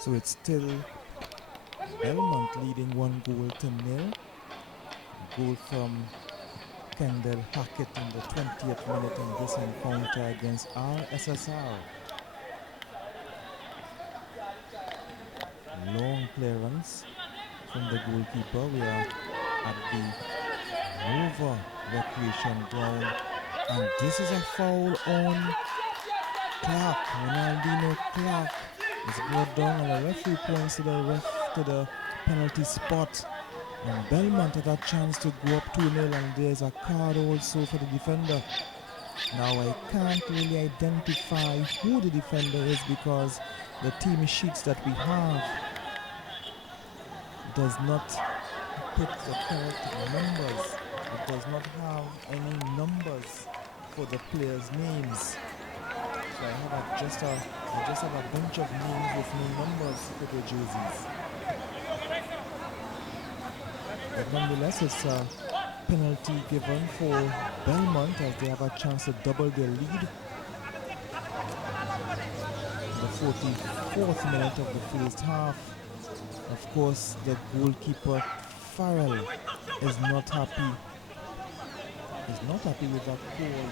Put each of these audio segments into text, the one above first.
So it's still Belmont leading 1-0. Goal from Kendall Hackett in the 20th minute in this encounter against R.S.S.R. Long clearance from the goalkeeper. We are at the Mover recreation ground, and this is a foul on Clark. Ronaldinho Clark is brought down, and the referee points to the penalty spot. And Belmont had a chance to go up 2-0, and there's a card also for the defender. Now I can't really identify who the defender is because the team sheets that we have does not put the correct numbers. It does not have any numbers for the players' names. So I just have a bunch of names with no numbers for the jerseys. But nonetheless, it's a penalty given for Belmont as they have a chance to double their lead. In the 44th minute of the first half. Of course, the goalkeeper Farrell is not happy. He's not happy with that call.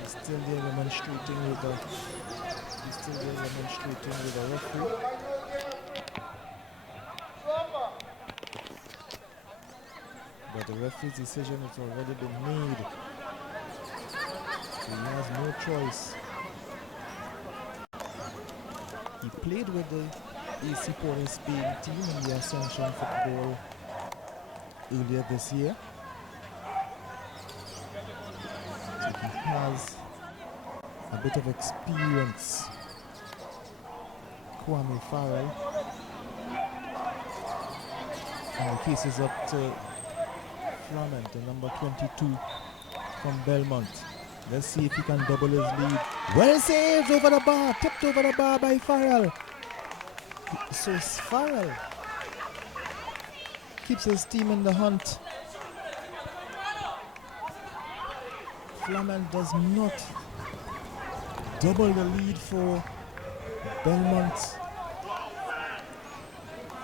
He's still there demonstrating with the referee. But the referee's decision has already been made. So he has no choice. He played with the AC Port Spain team in the Ascension football earlier this year. So he has a bit of experience. Kwame Farrell. And the case is up to Flamant, the number 22 from Belmont. Let's see if he can double his lead. Well saved over the bar, tipped over the bar by Farrell. So Farrell keeps his team in the hunt. Flamant does not double the lead for Belmont.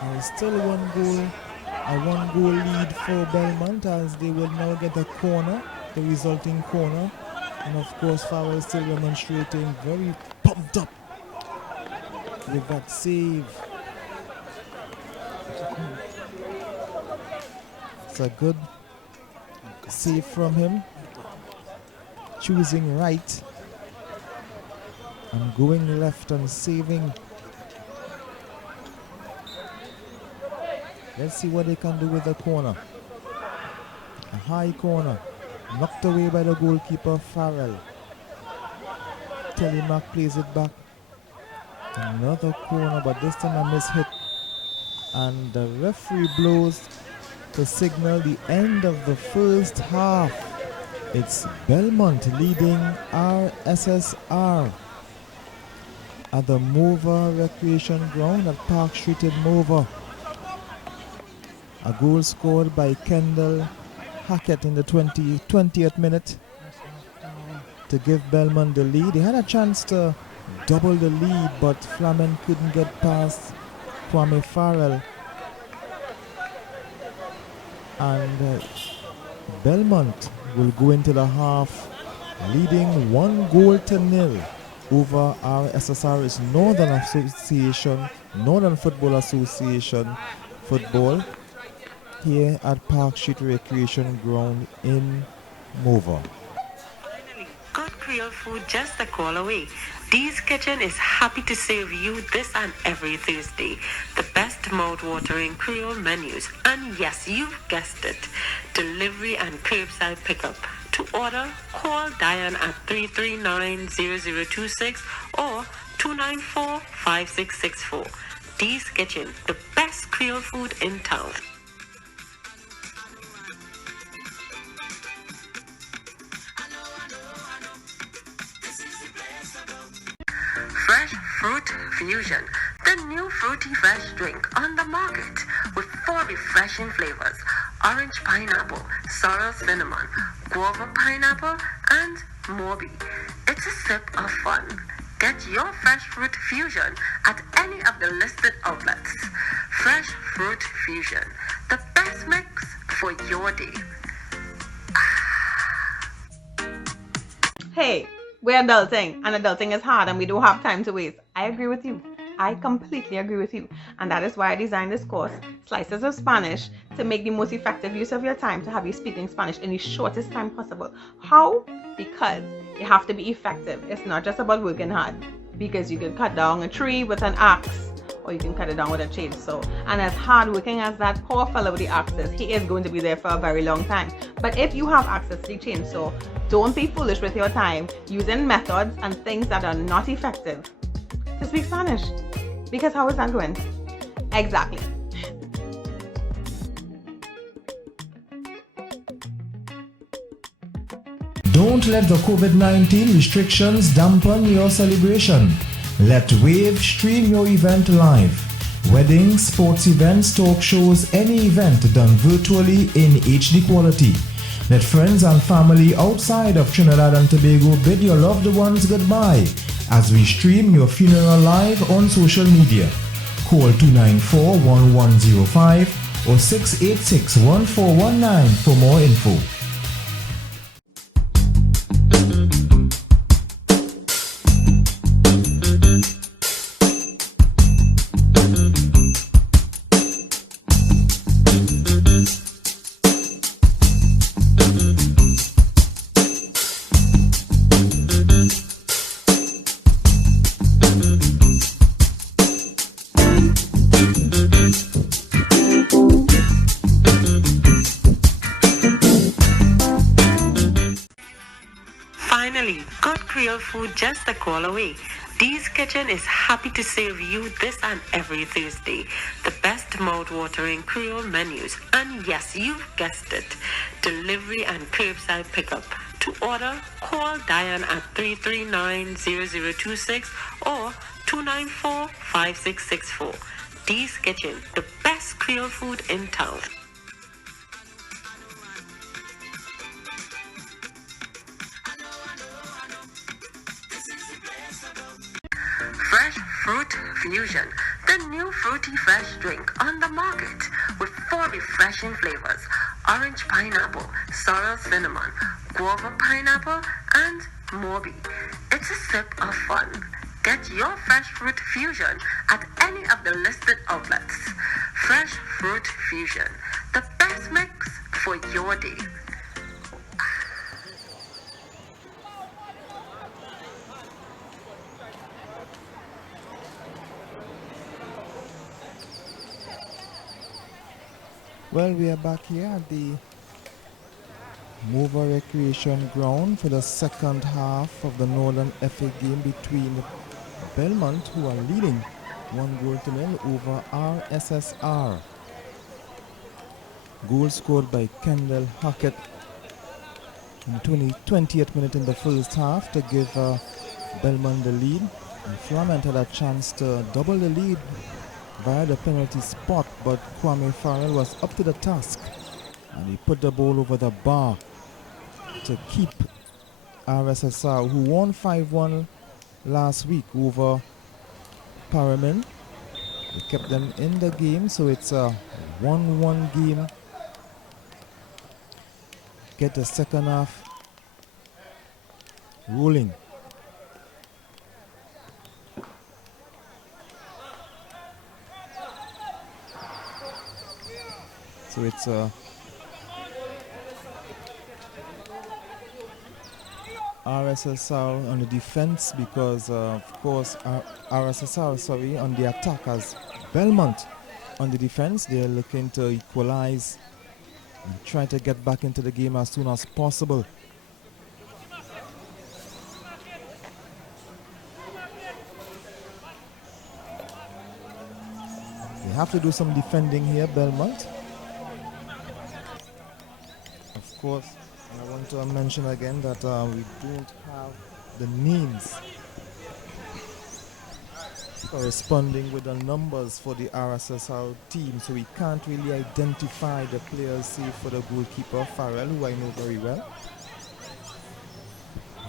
And it's still a one-goal lead for Belmont as they will now get a corner, the resulting corner. And of course, Farrell is still demonstrating, very pumped up with that save. It's a good save from him. Choosing right and going left and saving. Let's see what they can do with the corner. A high corner. Knocked away by the goalkeeper Farrell. Telemac plays it back. Another corner, but this time a miss hit. And the referee blows to signal the end of the first half. It's Belmont leading R.S.S.R. at the Mover Recreation Ground at Park Street in Mover. A goal scored by Kendall Hackett in the 20th minute to give Belmont the lead. They had a chance to double the lead, but Flamen couldn't get past Kwame Farrell. And Belmont will go into the half leading 1-0 over R.S.S.R. It's Northern Football Association football here at Park Street Recreation Ground in Mover. Good Creole food just a call away. Dee's Kitchen is happy to serve you this and every Thursday the best mouth-watering Creole menus. And yes, you've guessed it, delivery and curbside pickup. To order, call Diane at 339-0026 or 294-5664. Dee's Kitchen, the best Creole food in town. Fresh Fruit Fusion, the new fruity fresh drink on the market with 4 refreshing flavors: orange pineapple, sorrel cinnamon, guava pineapple, and Morby. It's a sip of fun. Get your fresh fruit fusion at any of the listed outlets. Fresh Fruit Fusion, the best mix for your day. Hey, we're adulting, and adulting is hard, and we don't have time to waste. I agree with you. I completely agree with you. And that is why I designed this course, Slices of Spanish, to make the most effective use of your time to have you speaking Spanish in the shortest time possible. How? Because you have to be effective. It's not just about working hard. Because you can cut down a tree with an axe, or you can cut it down with a chainsaw. And as hardworking as that poor fellow with the axe is, he is going to be there for a very long time. But if you have access to the chainsaw, don't be foolish with your time using methods and things that are not effective to speak Spanish. Because how is that going? Exactly. Don't let the COVID-19 restrictions dampen your celebration. Let Wave stream your event live. Weddings, sports events, talk shows, any event done virtually in HD quality. Let friends and family outside of Trinidad and Tobago bid your loved ones goodbye as we stream your funeral live on social media. Call 294-1105 or 686-1419 for more info. Finally, good Creole food just a call away. Dee's Kitchen is happy to serve you this and every Thursday. The best mouth-watering Creole menus. And yes, you've guessed it. Delivery and curbside pickup. To order, call Diane at 339-0026 or 294-5664. Dee's Kitchen, the best Creole food in town. Fresh Fruit Fusion, the new fruity fresh drink on the market with 4 refreshing flavors: orange pineapple, sorrel cinnamon, guava pineapple, and Morby. It's a sip of fun. Get your Fresh Fruit Fusion at any of the listed outlets. Fresh Fruit Fusion, the best mix for your day. Well, we are back here at the Mover Recreation Ground for the second half of the Northern FA game between Belmont, who are leading 1-0 over R.S.S.R. Goal scored by Kendall Hackett in the 20th minute in the first half to give Belmont the lead. And Flamant had a chance to double the lead via the penalty spot, but Kwame Farrell was up to the task and he put the ball over the bar to keep R.S.S.R, who won 5-1 last week over Paramin. They kept them in the game, so it's a 1-1 game. Get the second half rolling. So it's R.S.S.R on the defense because of course R.S.S.R, on the attack, as Belmont on the defense. They're looking to equalize and try to get back into the game as soon as possible. They have to do some defending here, Belmont. Of course, I want to mention again that we don't have the names corresponding with the numbers for the R.S.S.R team, so we can't really identify the players save for the goalkeeper Farrell, who I know very well,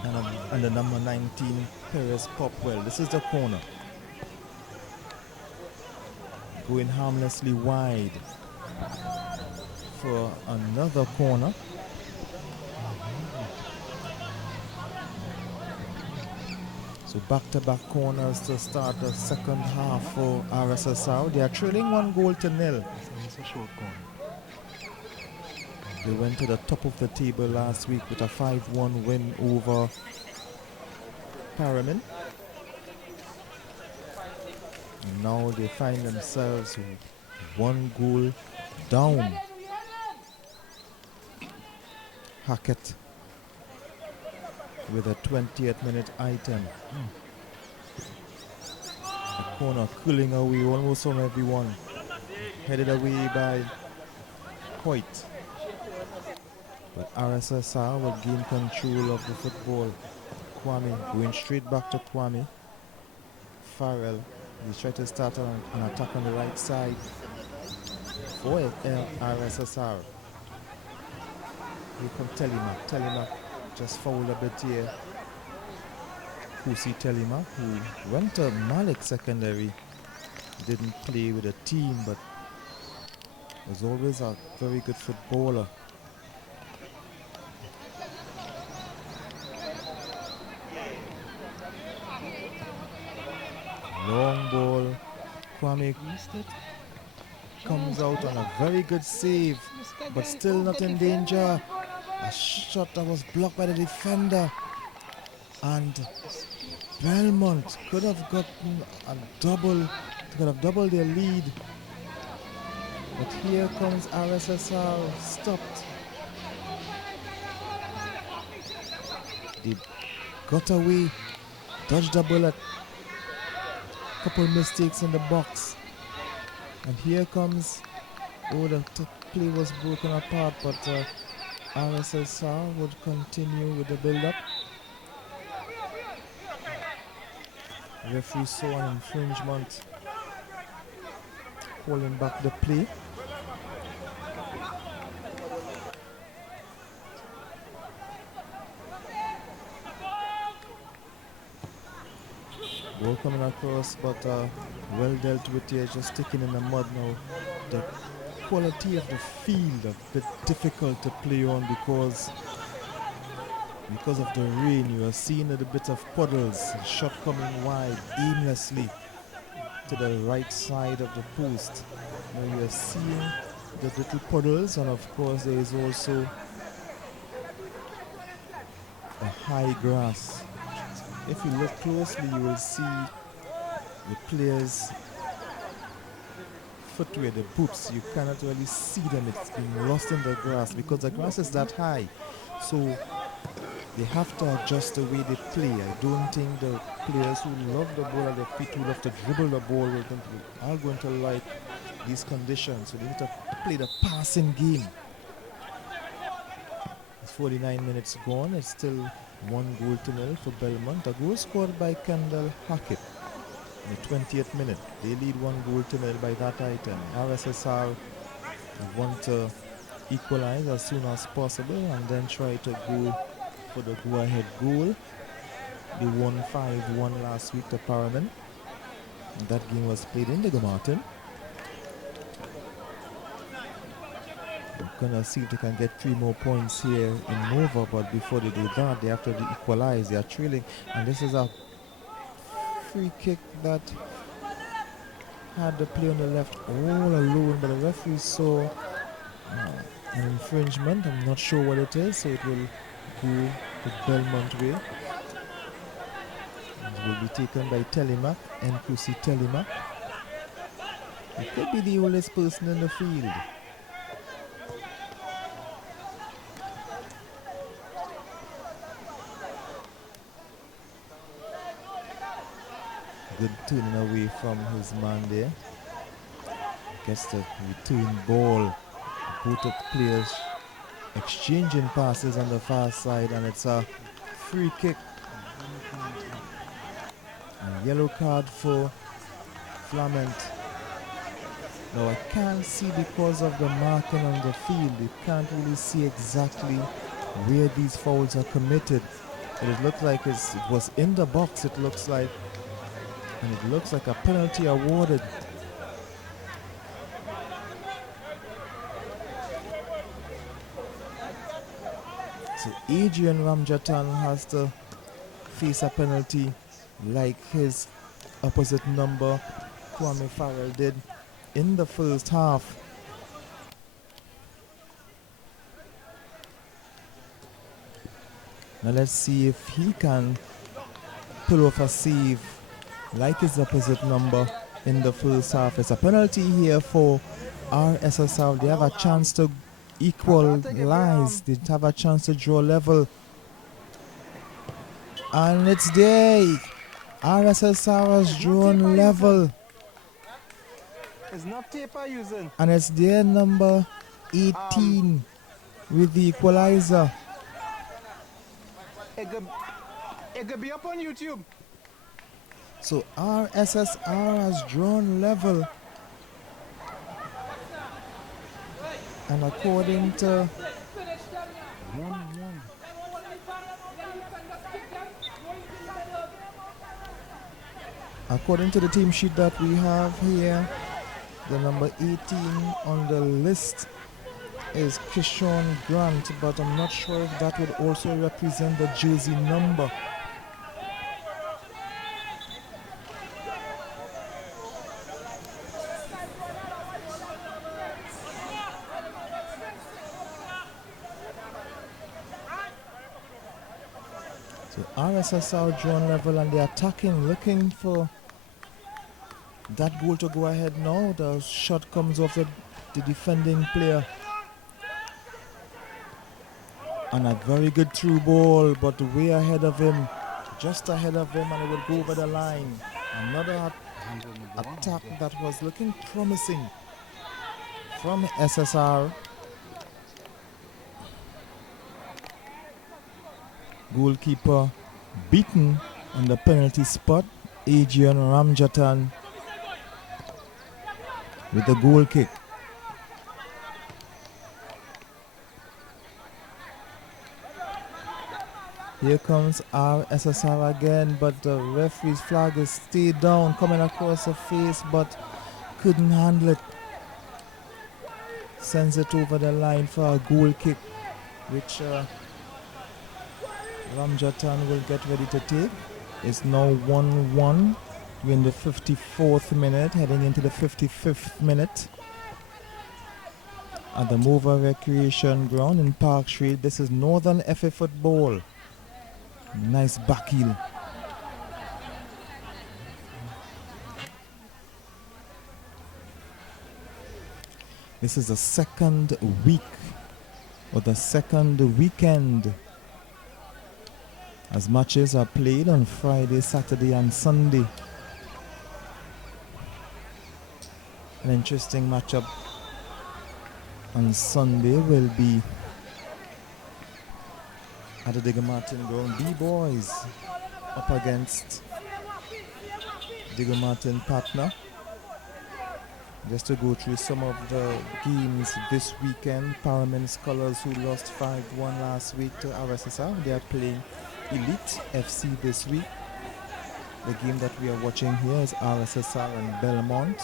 and a and the number 19 Perez Popwell. This is the corner. Going harmlessly wide for another corner. So back-to-back corners to start the second half for R.S.S.R. They are trailing 1-0. It's a short corner. They went to the top of the table last week with a 5-1 win over Paramin. And now they find themselves 1 goal down. Hackett with a 20th minute item. The corner cooling away almost from everyone. Headed away by Coit. But R.S.S.R will gain control of the football. Kwame going straight back to Kwame. Farrell, he's trying to start an attack on the right side for R.S.S.R. Here come Telemac just fouled a bit here. Kusi Telemac, who went to Malik Secondary, didn't play with a team, but was always a very good footballer. Long ball. Kwame comes out on a very good save, but still not in danger. A shot that was blocked by the defender. And Belmont could have gotten a double, could have doubled their lead. But here comes R.S.S.R, stopped. They got away, dodged a bullet. Couple mistakes in the box, and here comes, the play was broken apart, but R.S.S.R would continue with the build-up. Referee saw an infringement, calling back the play. Ball coming across, but well dealt with here, just sticking in the mud now. The quality of the field a bit difficult to play on because of the rain. You are seeing a bit of puddles. A shot coming wide aimlessly to the right side of the post. Now you are seeing the little puddles, and of course there is also a high grass. If you look closely, you will see the players' footwear, the boots. You cannot really see them. It's been lost in the grass because the grass is that high. So they have to adjust the way they play. I don't think the players who love the ball at their feet, who love to dribble the ball, are going to like these conditions. So they need to play the passing game. It's 49 minutes gone. It's still 1-0 for Belmont. A goal scored by Kendall Hackett in the 20th minute. They lead 1-0 by that item. R.S.S.R want to equalize as soon as possible and then try to go for the go-ahead goal. They won 5-1 last week to Paramin. And that game was played in the Martin. Gonna see if they can get 3 more points here in Nova, but before they do that, they have to equalize. They are trailing, and this is a free kick that had the player on the left all alone, but the referee saw an infringement. I'm not sure what it is, so it will go the Belmont way. It will be taken by Telemac, NQC Telemac. He could be the oldest person in the field. Good turning away from his man there. Gets the return ball. Both of players exchanging passes on the far side, and it's a free kick. A yellow card for Flament. Now I can't see because of the marking on the field. You can't really see exactly where these fouls are committed. It looks like it was in the box, it looks like. And it looks like a penalty awarded. So Adrian Ramjatan has to face a penalty like his opposite number, Kwame Farrell, did in the first half. Now let's see if he can pull off a save like his opposite number in the first half. It's a penalty here for R.S.S.R. They have a chance to equalize. They have a chance to draw level. And it's there. R.S.S.R. has drawn level. It's not taper using. And it's their number 18 with the equalizer. It could be up on YouTube. So R.S.S.R. has drawn level. And according to the team sheet that we have here, the number 18 on the list is Kishon Grant, but I'm not sure if that would also represent the jersey number. So R.S.S.R. drawn level and they're attacking, looking for that goal to go ahead now. The shot comes off the defending player. And a very good through ball, but way ahead of him, just ahead of him, and it will go over the line. Another attack that was looking promising from SSR. Goalkeeper beaten on the penalty spot, Adrian Ramjatan with the goal kick. Here comes R.S.S.R. again, but the referee's flag is stayed down, coming across the face, but couldn't handle it. Sends it over the line for a goal kick, which Ramjatan will get ready to take. It's now 1-1. We're in the 54th minute, heading into the 55th minute. At the Mova Recreation Ground in Park Street. This is Northern FA football. Nice back heel. This is the second week or the second weekend as matches are played on Friday, Saturday and Sunday. An interesting matchup on Sunday will be at the Digger Martin Ground. B-Boys up against Digger Martin partner. Just to go through some of the games this weekend. Paramount Scholars, who lost 5-1 last week to R.S.S.R. They are playing Elite FC this week. The game that we are watching here is R.S.S.R. and Belmont.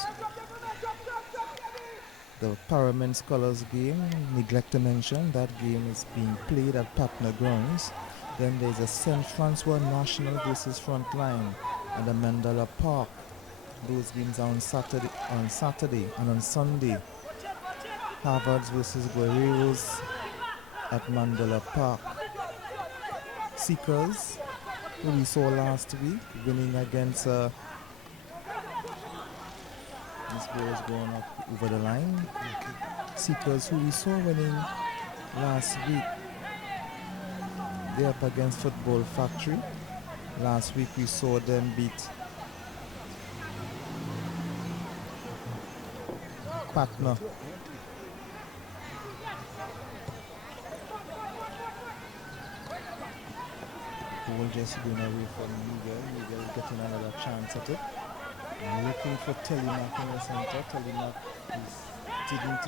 The Paramount Scholars game, neglect to mention, that game is being played at Patna Grounds. Then there's a St. Francois National versus Frontline at the Mandela Park. Those games are on Saturday and on Sunday. Harvards versus Guerreros at Mandela Park. Seekers, who we saw last week, winning against this ball is going up over the line. Seekers, who we saw winning last week, they're up against Football Factory. Last week we saw them beat Patna. Ball just going away from Miguel. Miguel getting another chance at it. Looking for Telemac in the center. Telemac didn't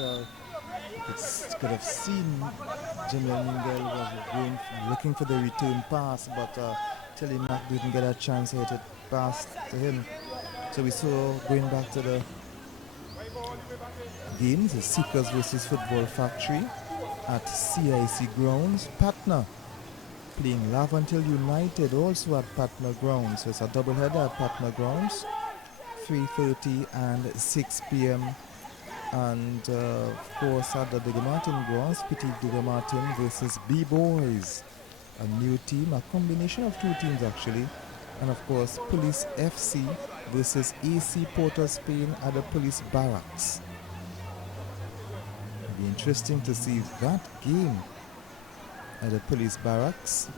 Could have seen Jamel Mingel was looking for the return pass, but Telemark didn't get a chance to hit it past to him. So we saw going back to the games, the Seekers versus Football Factory at CIC Grounds. Patna playing Lavantil United also at Patna Grounds. So it's a doubleheader at Patna Grounds, 3:30 and 6 p.m. And of course at the Martin Grounds, Petit Martin versus B-Boys, a new team, a combination of two teams actually. And of course Police FC versus AC Porto Spain at the Police Barracks. It'll be interesting to see that game at the Police Barracks.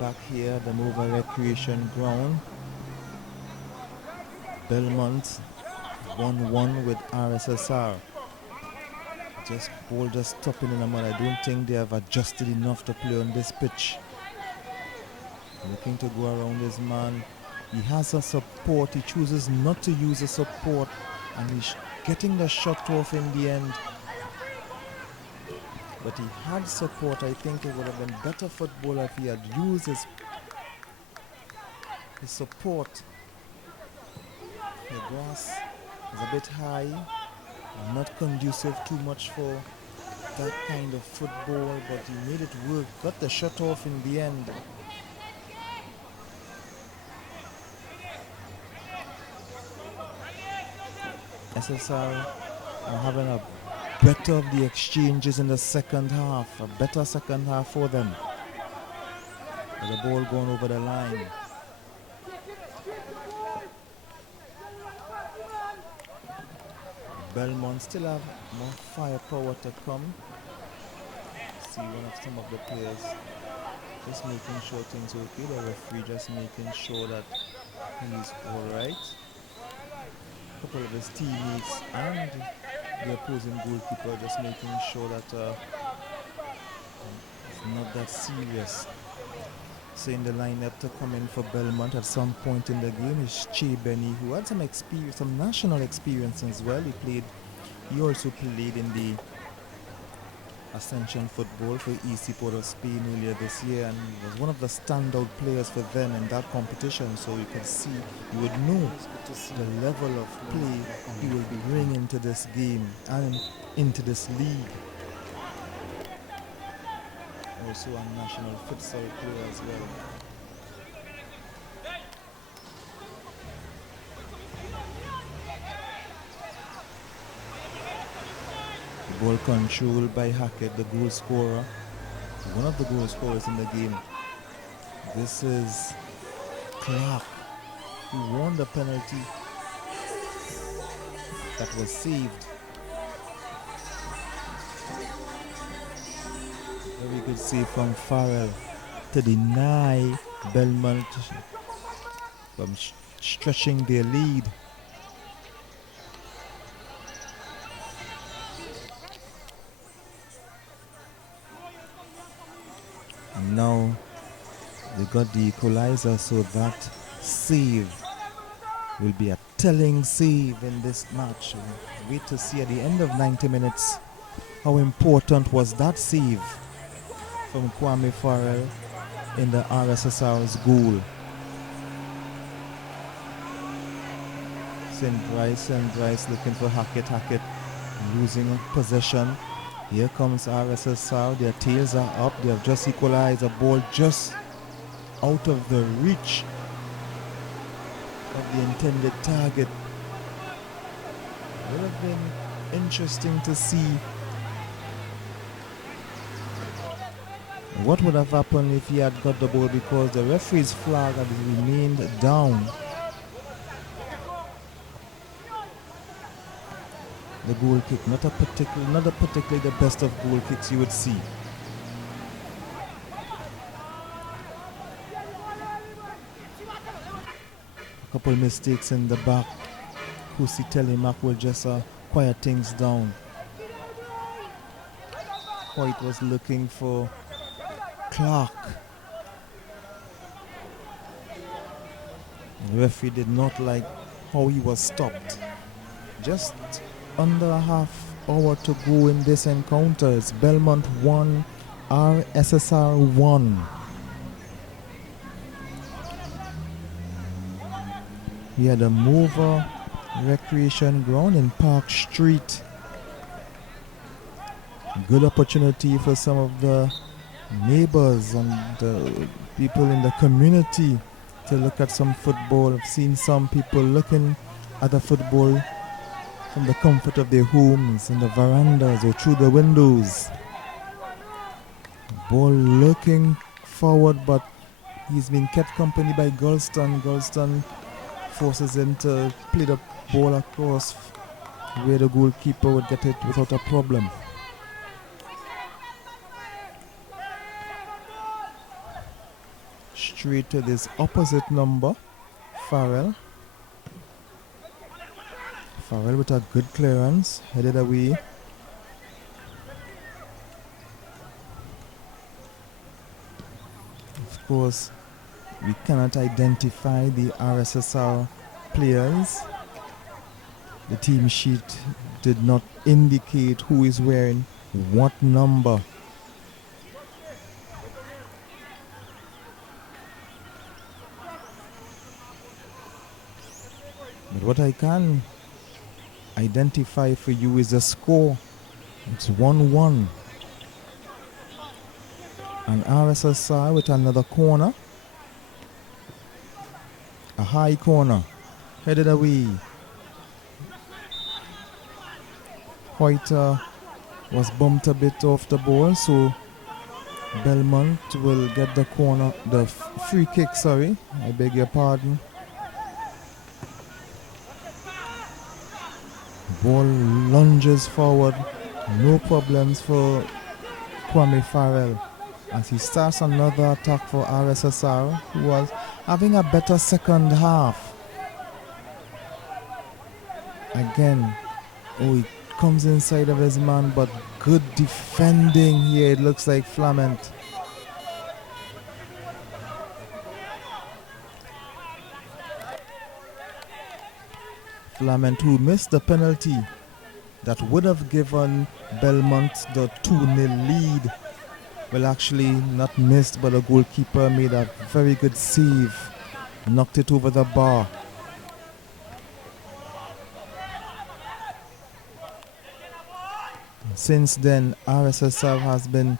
Back here at the Mova Recreation Ground, Belmont 1-1 with R.S.S.R. Ball just stopping in the mud. I don't think they have adjusted enough to play on this pitch. Looking to go around this man. He has a support. He chooses not to use the support, and he's getting the shot off in the end. But he had support. I think it would have been better football if he had used his support. The grass is a bit high, not conducive too much for that kind of football, but he made it work. Got the shot off in the end. SSR are having a better of the exchanges in the second half, a better second half for them. With the ball going over the line. Belmont still have more firepower to come. See some of the players just making sure things are okay. The referee just making sure that he's alright. A couple of his teammates and the opposing goalkeeper just making sure that it's not that serious. So in the lineup to come in for Belmont at some point in the game is Che Benny, who had some experience, some national experience as well. He also played in the Ascension football for EC Port of Spain earlier this year, and was one of the standout players for them in that competition. So you could see, you would know the level of play he will be bringing into this game and into this league. Also a national futsal player as well. Ball control by Hackett, the goal scorer, one of the goal scorers in the game. This is Clark, who won the penalty that was saved. Very good save from Farrell to deny Belmont from stretching their lead. Now they got the equalizer, so that save will be a telling save in this match. Wait to see at the end of 90 minutes how important was that save from Kwame Farrell in the R.S.S.R's goal. St. Bryce looking for Hackett losing possession. Here comes R.S.S.R. Their tails are up. They have just equalized. A ball just out of the reach of the intended target. Would have been interesting to see what would have happened if he had got the ball, because the referee's flag had remained down. The goal kick, not particularly the best of goal kicks you would see. A couple mistakes in the back. Kusi Telemark will just quiet things down. White was looking for Clark. The referee did not like how he was stopped. Just under a half hour to go in this encounter. It's Belmont 1, R.S.S.R 1. We had a mover recreation ground in Park Street. Good opportunity for some of the neighbors and the people in the community to look at some football. I've seen some people looking at the football from the comfort of their homes, in the verandas or through the windows. Ball looking forward, but he's been kept company by Gulston. Gulston forces him to play the ball across where the goalkeeper would get it without a problem. Straight to this opposite number, Farrell. Farrell with a good clearance, headed away. Of course, we cannot identify the R.S.S.R players. The team sheet did not indicate who is wearing what number. But what I can identify for you is the score. It's 1-1. And R.S.S.R with another corner. A high corner. Headed away. Hoyter was bumped a bit off the ball, so Belmont will get the corner, the free kick, sorry. I beg your pardon. Ball lunges forward. No problems for Kwame Farrell as he starts another attack for R.S.S.R, who was having a better second half. Again, he comes inside of his man, but good defending here. It looks like Flamant. Flamant, who missed the penalty that would have given Belmont the 2-0 lead. Well, actually not missed, but the goalkeeper made a very good save. Knocked it over the bar. Since then, R.S.S.R has been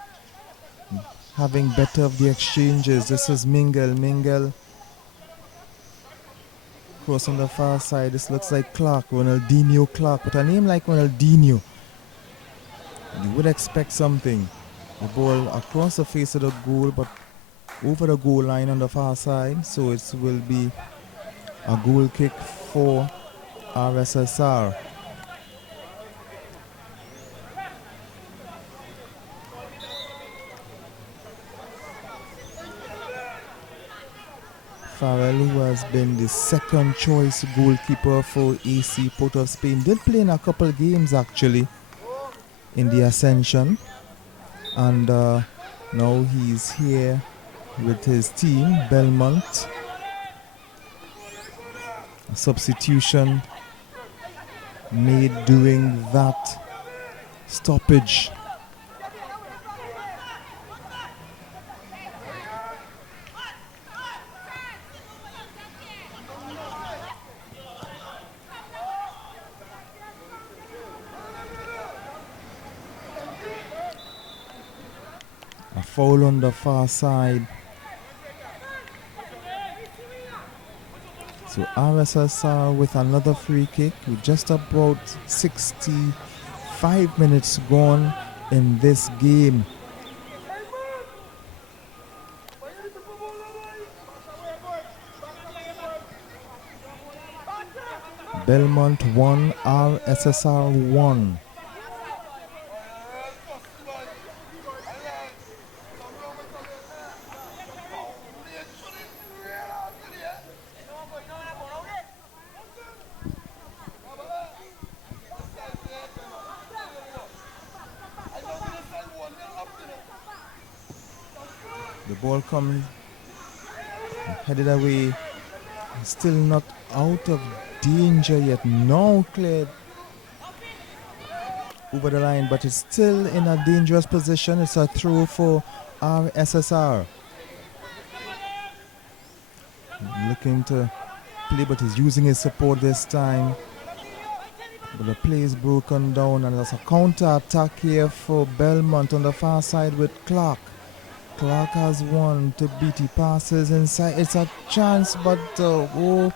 having better of the exchanges. This is Mingle. Cross on the far side. This looks like Clark, Ronaldinho Clark. With a name like Ronaldinho, you would expect something. The ball across the face of the goal, but over the goal line on the far side. So it will be a goal kick for R.S.S.R. Farrell, who has been the second choice goalkeeper for AC Port of Spain, did play in a couple games actually in the Ascension, and now he's here with his team, Belmont. A substitution made during that stoppage. A foul on the far side. So R.S.S.R with another free kick with just about 65 minutes gone in this game. Belmont 1, R.S.S.R 1. The ball comes headed away Still not out of danger yet. Now cleared over the line, but it's still in a dangerous position. It's a throw for R.S.S.R. Looking to play, but he's using his support this time. But the play is broken down, and there's a counter attack here for Belmont on the far side with Clark. Clark has one to beat. He passes inside. It's a chance, but he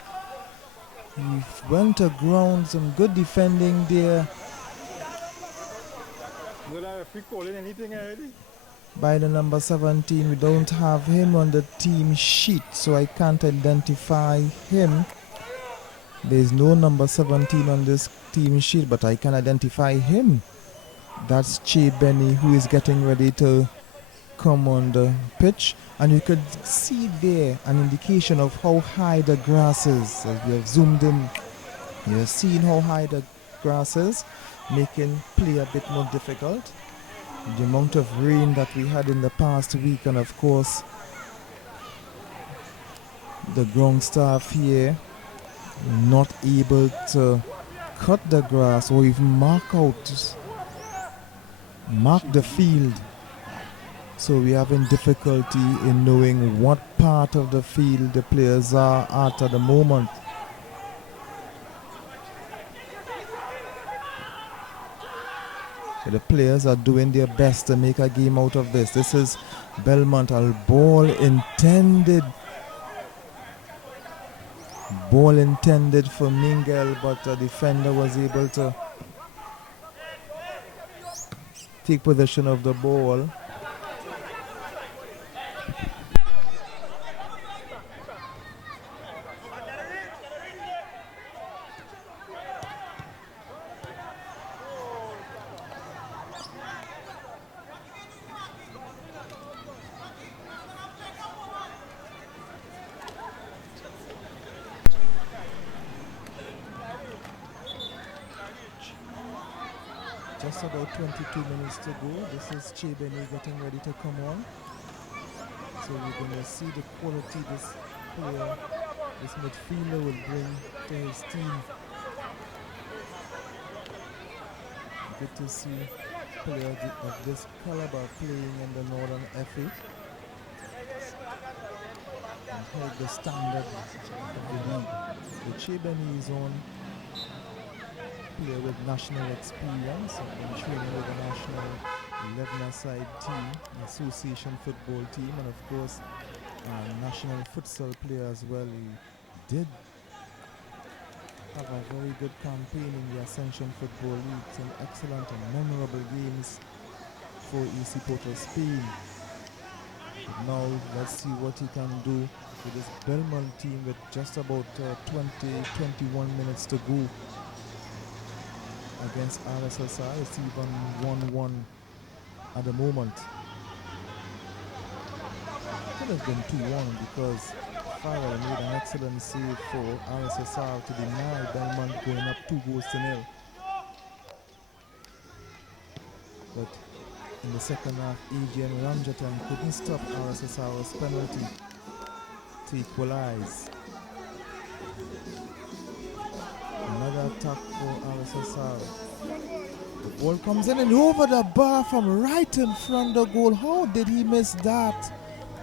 went to ground. Some good defending there Will I free calling anything already? by the number 17. We don't have him on the team sheet, so I can't identify him. There's no number 17 on this team sheet, but I can identify him. That's Che Benny, who is getting ready to come on the pitch, and you could see there an indication of how high the grass is. As we have zoomed in, you're seeing how high the grass is, making play a bit more difficult. The amount of rain that we had in the past week, and of course the ground staff here not able to cut the grass or even mark the field. So we're having difficulty in knowing what part of the field the players are at the moment. So the players are doing their best to make a game out of this. This is Belmont, a ball intended for Mingel, but the defender was able to take possession of the ball. Just about 22 minutes to go. This is Che Benny getting ready to come on. So we're going to see the quality this player, this midfielder will bring to his team. Good to see players of this caliber playing in the Northern FA and held the standard of the league. The Che Benny is on. Player with national experience and been training with the national 11-a-side team, association football team, and of course national futsal player as well. He did have a very good campaign in the Ascension Football League, some excellent and memorable games for EC Porto Spain. But now let's see what he can do with this Belmont team with just about 21 minutes to go against R.S.S.R. It's even 1-1 at the moment. Could have been 2-1 because Farrell made an excellent save for R.S.S.R. to deny Belmont going up 2-0. But in the second half, Adrian Ramjatan couldn't stop R.S.S.R's penalty to equalize. Another attack for R.S.S.R. The ball comes in and over the bar from right in front of the goal. How did he miss that?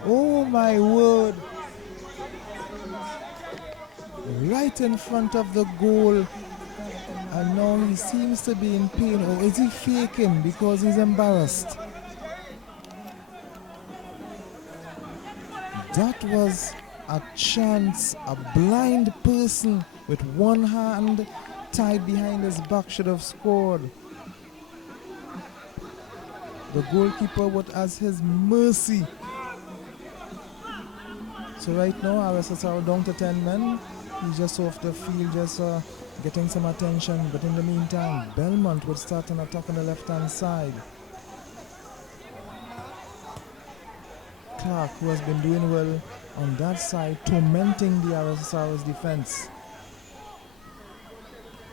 Oh my word. Right in front of the goal. And now he seems to be in pain. Or is he faking because he's embarrassed? That was a chance. A blind person with one hand tied behind his back should have scored. The goalkeeper was at his mercy. So right now R.S.S.R. down to 10 men. He's just off the field, just getting some attention. But in the meantime, Belmont would start an attack on the left-hand side. Clark, who has been doing well on that side, tormenting the R.S.S.R's defense.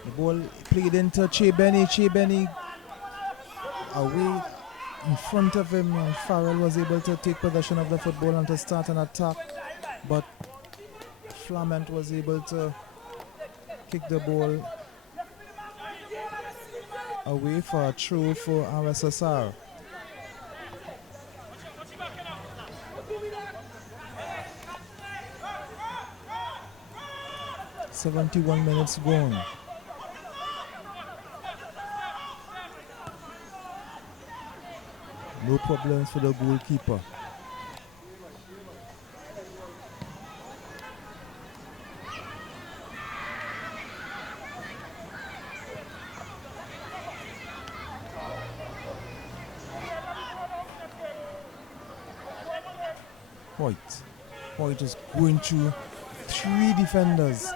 The ball played into Che Benny. Che Benny away in front of him, and Farrell was able to take possession of the football and to start an attack. But Belmont was able to kick the ball away for a throw for R.S.S.R. 71 minutes gone. No problems for the goalkeeper. White is going through 3 defenders.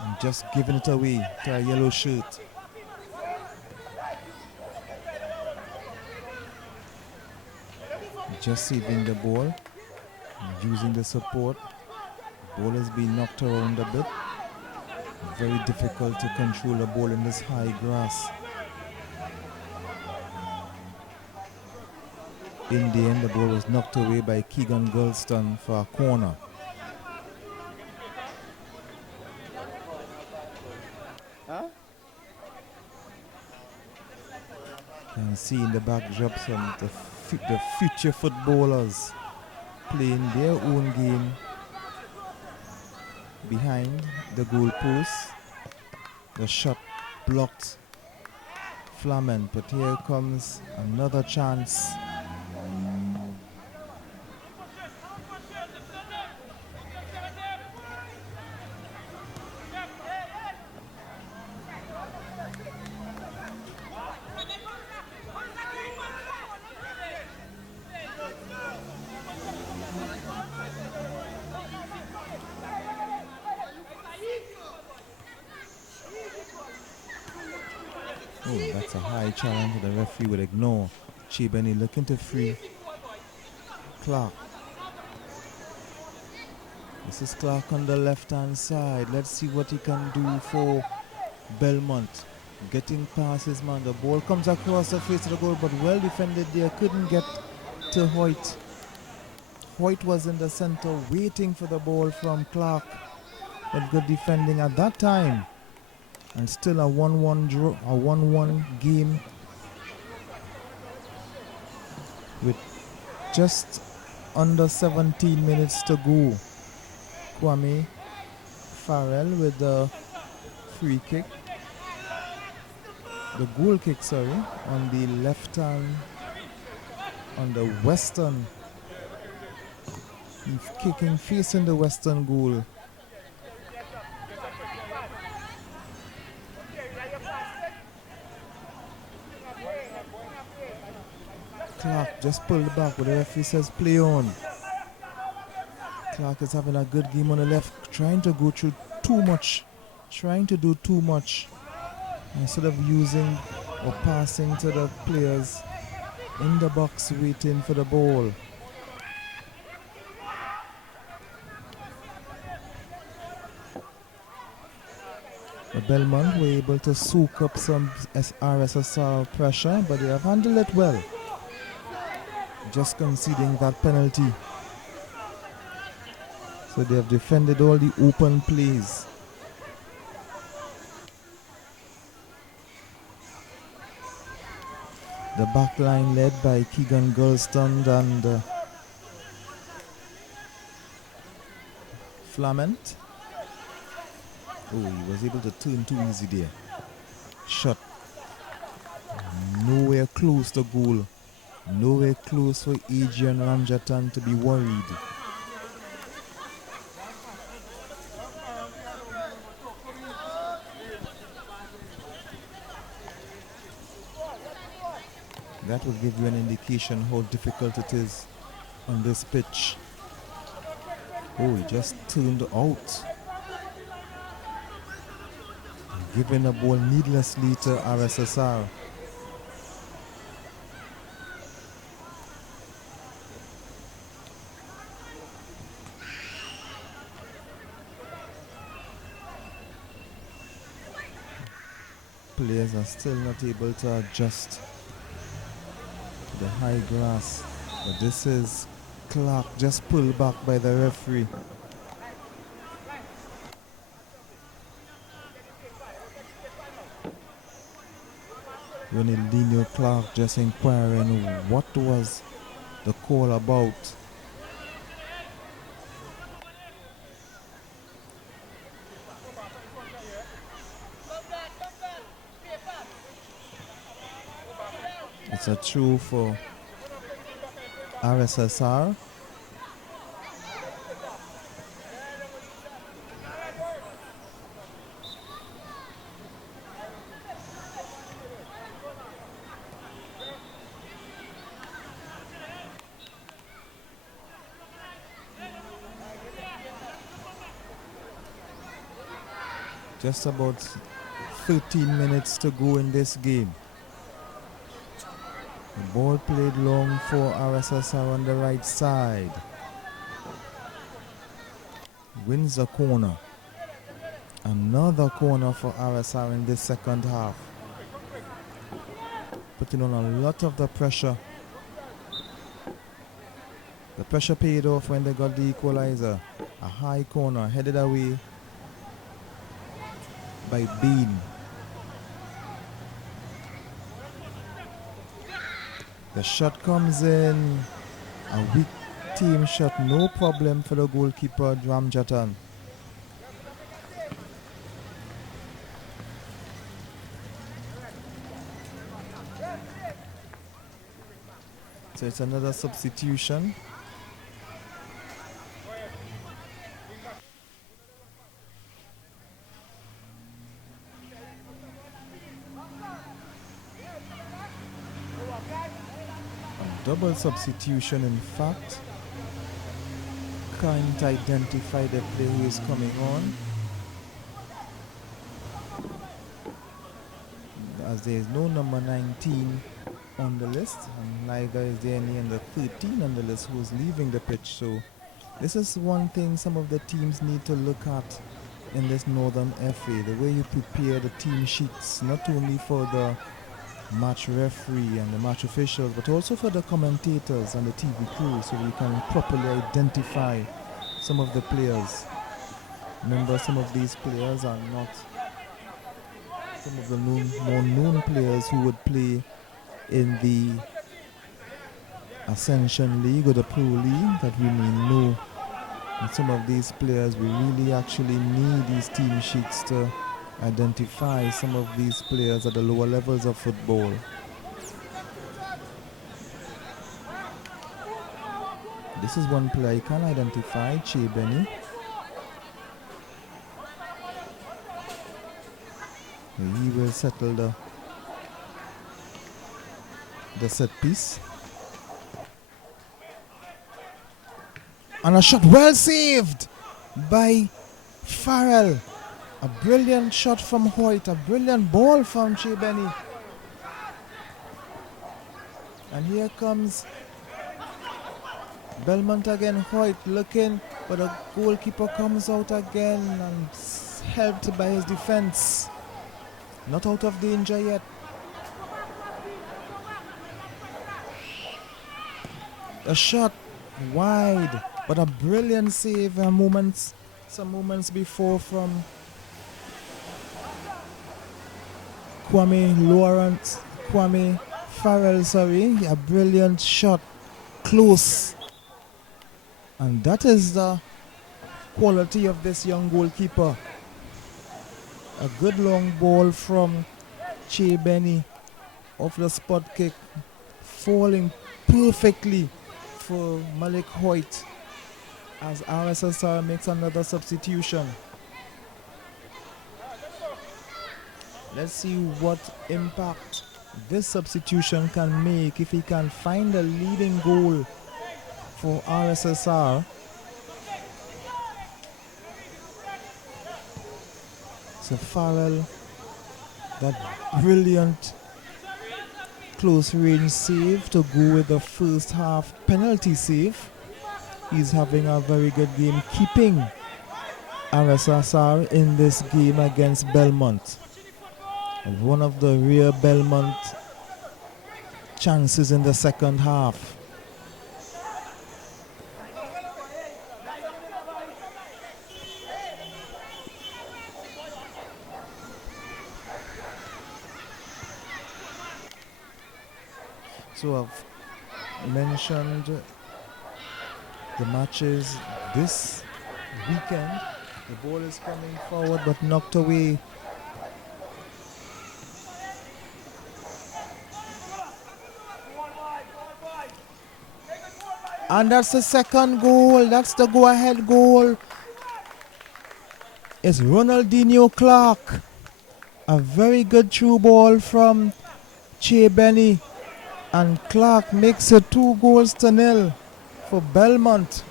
And just giving it away to a yellow shirt. Just saving the ball, using the support. Ball has been knocked around a bit. Very difficult to control the ball in this high grass. In the end, the ball was knocked away by Keegan Gulston for a corner. You can see in the backdrop some the future footballers playing their own game behind the goalpost. The shot blocked Flamen, but here comes another chance. That's a high challenge the referee would ignore. Chibeni looking to free Clark. This is Clark on the left hand side. Let's see what he can do for Belmont. Getting past his man. The ball comes across the face of the goal, but well defended there. Couldn't get to Hoyt. Hoyt was in the center waiting for the ball from Clark. But good defending at that time. And still a 1-1 draw, a 1-1 game with just under 17 minutes to go. Kwame Farrell with the free kick, the goal kick, sorry, on the left hand, on the western. He's kicking facing the western goal. Clark just pulled back, but the referee says play on. Clark is having a good game on the left, trying to go through too much, trying to do too much. Instead of using or passing to the players in the box waiting for the ball. The Belmont were able to soak up some R.S.S.R pressure, but they have handled it well. Just conceding that penalty. So they have defended all the open plays. The back line led by Keegan Gulston and Flamant. Oh, he was able to turn too easy there. Shot. Nowhere close to goal. Nowhere close for Adrian Ramjatan to be worried. That will give you an indication how difficult it is on this pitch. Oh, he just turned out. Giving a ball needlessly to R.S.S.R. Players are still not able to adjust to the high grass, but this is clock just pulled back by the referee. Ronaldinho Clark just inquiring what was the call about. It's a throw for R.S.S.R. Just about 13 minutes to go in this game. The ball played long for R.S.S.R on the right side. Wins the corner. Another corner for R.S.S.R in this second half. Putting on a lot of the pressure. The pressure paid off when they got the equalizer. A high corner headed away by Bean. The shot comes in. A weak team shot, no problem for the goalkeeper Ramjatan. So it's another substitution. Double substitution, in fact. Can't identify the player who is coming on, as there is no number 19 on the list, and neither is there any number 13 on the list who is leaving the pitch. So this is one thing some of the teams need to look at in this Northern FA, the way you prepare the team sheets, not only for the match referee and the match officials, but also for the commentators and the TV crew, so you can properly identify some of the players. Remember, some of these players are not some of the more known players who would play in the Ascension League or the Pro League that we may know. And some of these players, we really actually need these team sheets to identify some of these players at the lower levels of football. This is one player you can identify, Che Benny. He will settle the set piece. And a shot well saved by Farrell. A brilliant shot from Hoyt, a brilliant ball from Che Benny. And here comes Belmont again. Hoyt looking, but the goalkeeper comes out again and helped by his defense. Not out of danger yet. A shot wide, but a brilliant save. Some moments before from Kwame Farrell, a brilliant shot, close. And that is the quality of this young goalkeeper. A good long ball from Che Benny off the spot kick, falling perfectly for Malik Hoyt as R.S.S.R makes another substitution. Let's see what impact this substitution can make if he can find a leading goal for R.S.S.R. So Farrell, that brilliant close range save to go with the first half penalty save. He's having a very good game keeping R.S.S.R in this game against Belmont. One of the rare Belmont chances in the second half. to have mentioned the matches this weekend. The ball is coming forward but knocked away. And that's the second goal. That's the go-ahead goal. It's Ronaldinho Clark. A very good through ball from Che Benny. And Clark makes it 2-0 for Belmont.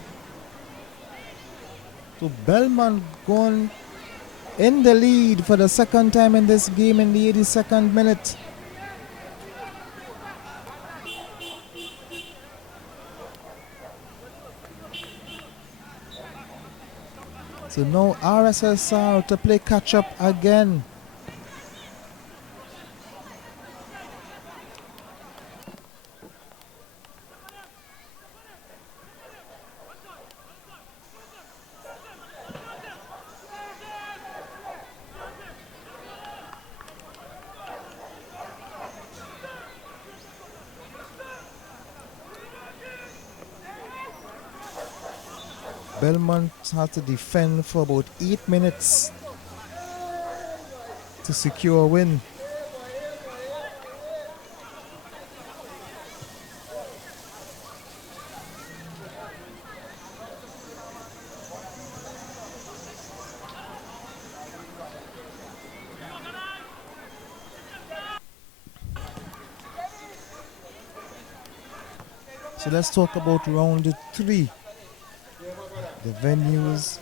So Belmont gone in the lead for the second time in this game in the 82nd minute. So now R.S.S.R to play catch up again. Belmont has to defend for about 8 minutes to secure a win. So let's talk about round 3. The venues.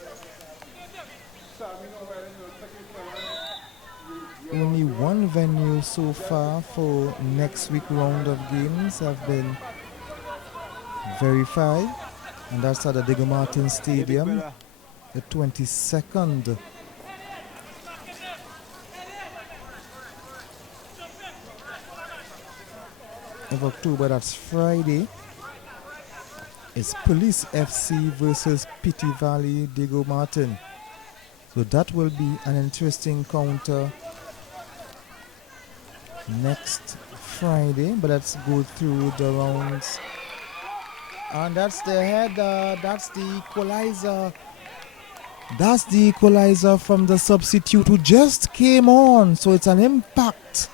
Only one venue so far for next week round of games have been verified, and that's at the Diego Martin Stadium, the 22nd of October. That's Friday. It's Police FC versus Pity Valley Diego Martin. So that will be an interesting counter next Friday. But let's go through the rounds. And that's the header. That's the equalizer. That's the equalizer from the substitute who just came on. So it's an impact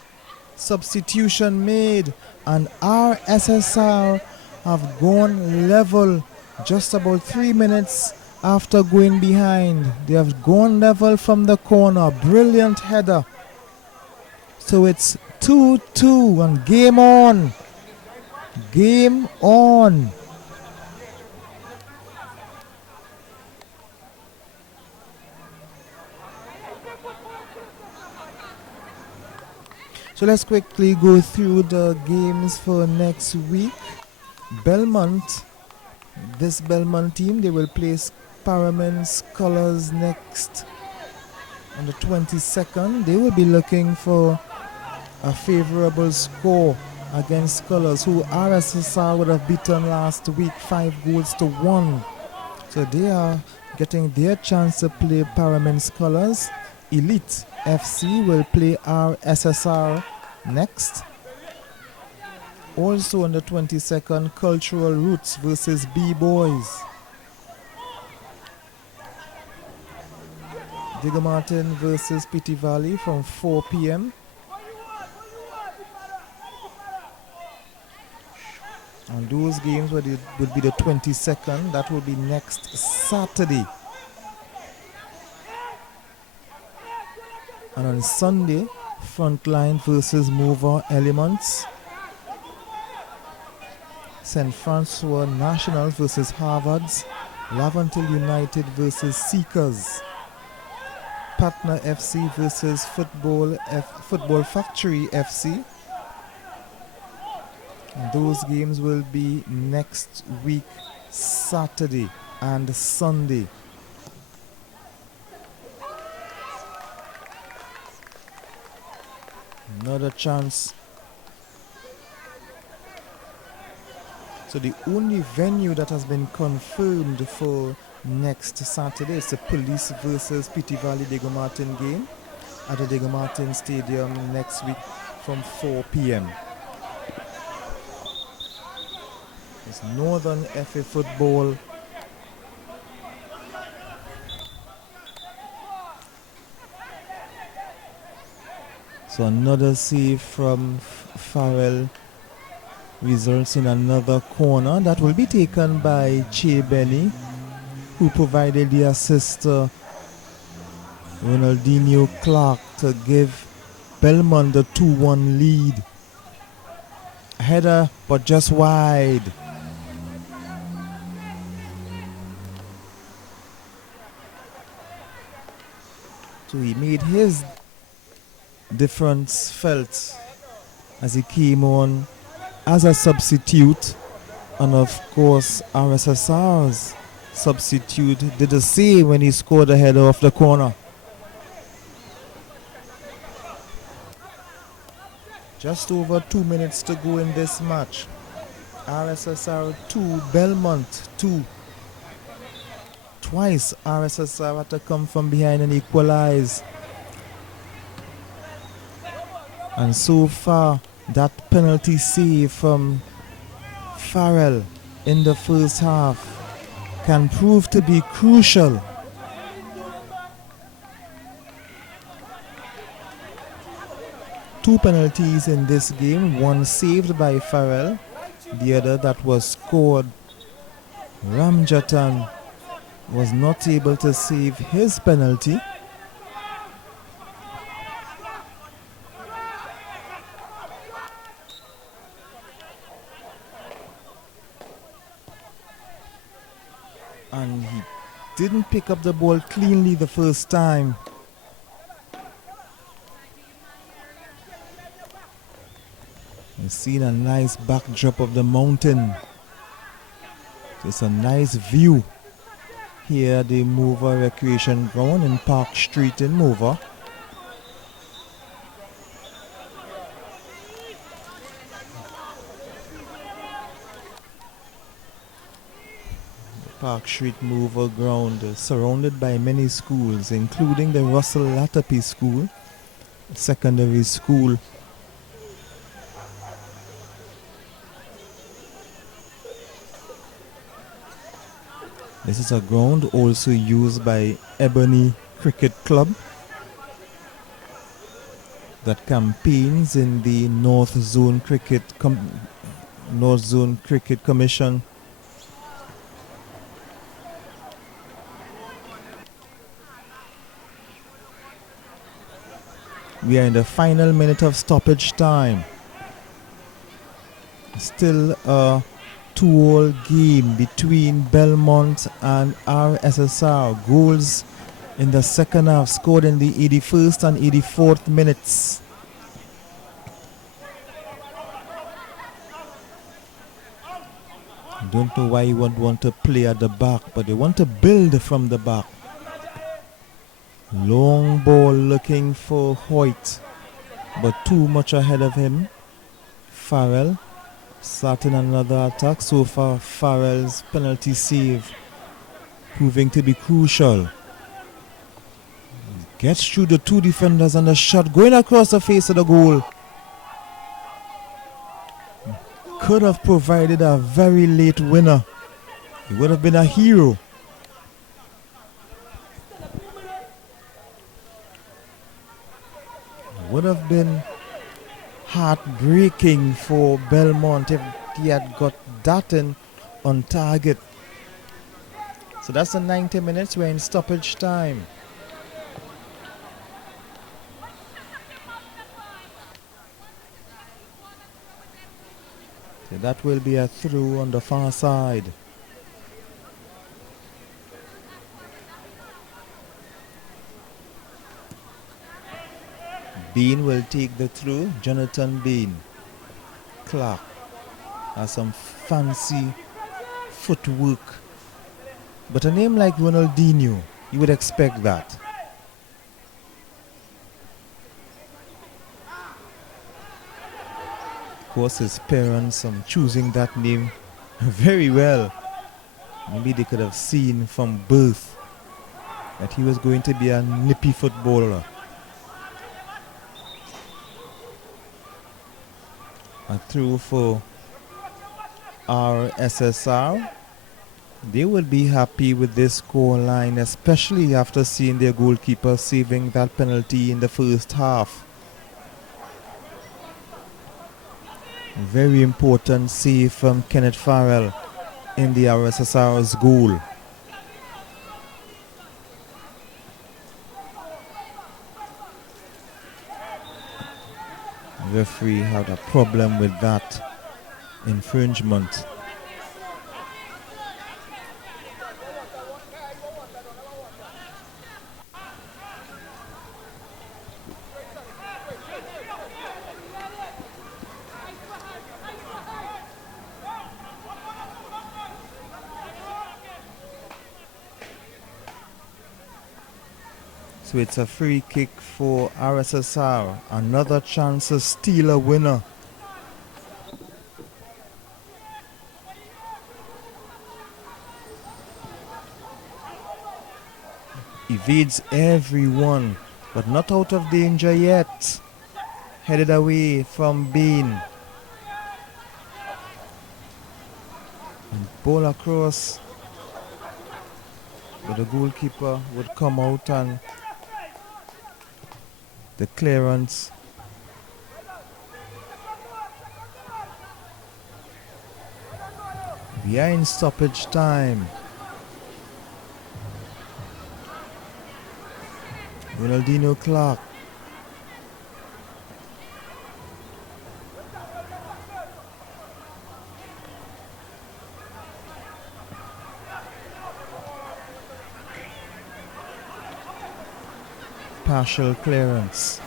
substitution made. And R.S.S.R have gone level just about 3 minutes after going behind. They have gone level from the corner. Brilliant header. So it's 2-2 and game on. Game on. So let's quickly go through the games for next week. Belmont, this Belmont team, they will place Paramin's Colors next on the 22nd. They will be looking for a favorable score against Colors, who R.S.S.R would have beaten last week 5-1. So they are getting their chance to play Paramin's Colors. Elite FC will play R.S.S.R next. Also on the 22nd, Cultural Roots versus B-Boys. Diego Martin versus Pity Valley from 4 p.m. And those games will be the 22nd. That will be next Saturday. And on Sunday, Frontline versus Mover Elements. St. Francois National versus Harvards. Laventille United versus Seekers. Patna FC versus Football Factory FC. And those games will be next week, Saturday and Sunday. Another chance. So the only venue that has been confirmed for next Saturday is the Police versus Pity Valley Diego Martin game at the Diego Martin Stadium next week from 4 p.m. It's Northern FA football. So another save from Farrell results in another corner that will be taken by Che Benny, who provided the assist to Ronaldinho Clark to give Belmont the 2-1 lead. Header, but just wide. So he made his difference felt as he came on as a substitute, and of course R.S.S.R's substitute did the same when he scored a header off the corner. Just over 2 minutes to go in this match. R.S.S.R 2, Belmont 2. Twice R.S.S.R had to come from behind and equalize. And so far, that penalty save from Farrell in the first half can prove to be crucial. Two penalties in this game, one saved by Farrell, the other that was scored. Ramjatan was not able to save his penalty. And he didn't pick up the ball cleanly the first time. We've seen a nice backdrop of the mountain. It's a nice view here at the Mover Recreation Ground in Park Street in Mover. Park Street Mover Ground is surrounded by many schools, including the Russell Latapy School, secondary school. This is a ground also used by Ebony Cricket Club that campaigns in the North Zone Cricket Commission. We are in the final minute of stoppage time. Still a 2-all game between Belmont and R.S.S.R. Goals in the second half scored in the 81st and 84th minutes. I don't know why you would want to play at the back, but they want to build from the back. Long ball looking for Hoyt, but too much ahead of him. Farrell starting another attack. So far, Farrell's penalty save proving to be crucial. Gets through the two defenders and the shot going across the face of the goal. Could have provided a very late winner. He would have been a hero. Would have been heartbreaking for Belmont if he had got that in on target. So that's the 90 minutes. We're in stoppage time. So that will be a through on the far side. Bean will take the throw. Jonathan Bean. Clark has some fancy footwork. But a name like Ronaldinho, you would expect that. Of course, his parents choosing that name very well. Maybe they could have seen from birth that he was going to be a nippy footballer. A throw for R.S.S.R. They will be happy with this score line, especially after seeing their goalkeeper saving that penalty in the first half. Very important save from Kenneth Farrell in the R.S.S.R's goal. The referee had a problem with that infringement. So it's a free kick for R.S.S.R. Another chance to steal a winner. Evades everyone, but not out of danger yet. Headed away from Bean. And ball across. But the goalkeeper would come out and the clearance. We are in stoppage time. Ronaldinho Clark. Partial clearance.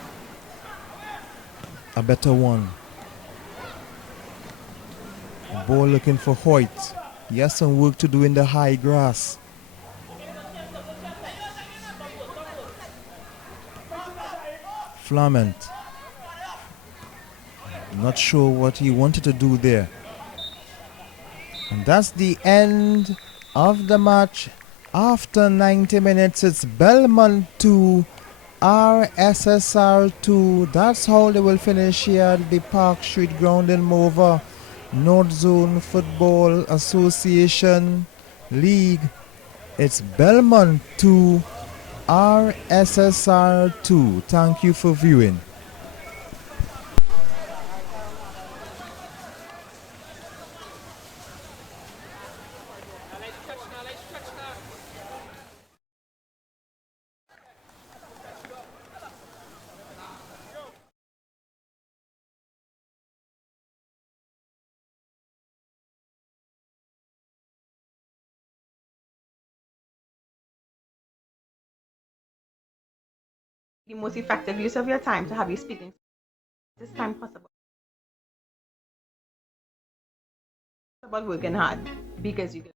A better one. Ball looking for Hoyt. He has some work to do in the high grass. Flamant. Not sure what he wanted to do there. And that's the end of the match. After 90 minutes, it's Belmont 2, R.S.S.R 2. That's how they will finish here at the Park Street Ground in Mova. North Zone Football Association League. It's Belmont 2, R.S.S.R 2. Thank you for viewing. The most effective use of your time to have you speaking this time possible. It's about working hard because you can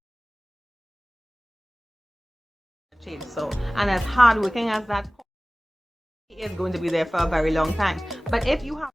change. So, and as hard working as that is going to be there for a very long time. But if you have